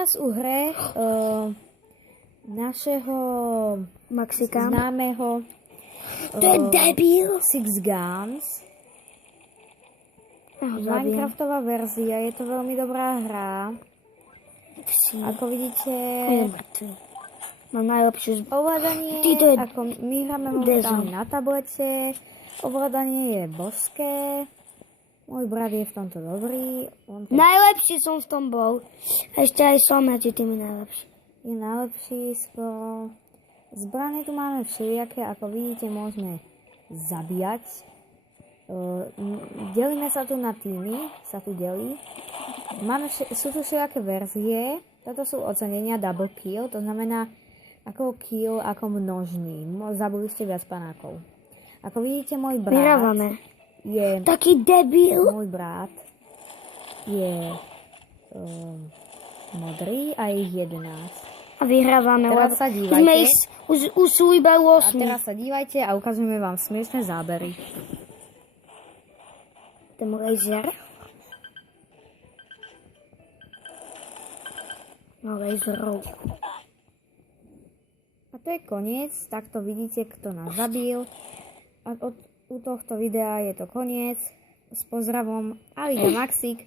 vás u hre našeho Maxika. známeho To je debil. Six Guns. Minecraftová verzia, je to veľmi dobrá hra. Ako vidíte, Mám najlepšiu ovládanie, Ty, to je ako my hráme momentálne na tablete, ovládanie je božské. Môj brat je v tomto dobrý. Najlepší som v tom bol. A ešte aj som medzi tými najlepší. Je najlepší skoro. Zbrane tu máme všelijaké, ako vidíte, môžeme zabíjať. Delíme sa tu na týmy, sa tu delí. Sú tu všelijaké verzie. Toto sú ocenenia double kill, to znamená ako kill, ako množný. Zabili ste viac panákov. Ako vidíte, môj brat Vyhrávame. je... Taký debil. Môj brat je modrý a je 11. A vyhrávame. Teraz sa dívajte. Sme už sú iba A 8. teraz sa dívajte a ukazujeme vám smiešné zábery. Ten laser. No laserov. A to je koniec. Takto vidíte, kto nás zabil. A u tohto videa je to koniec. S pozdravom, Aliga Maxik.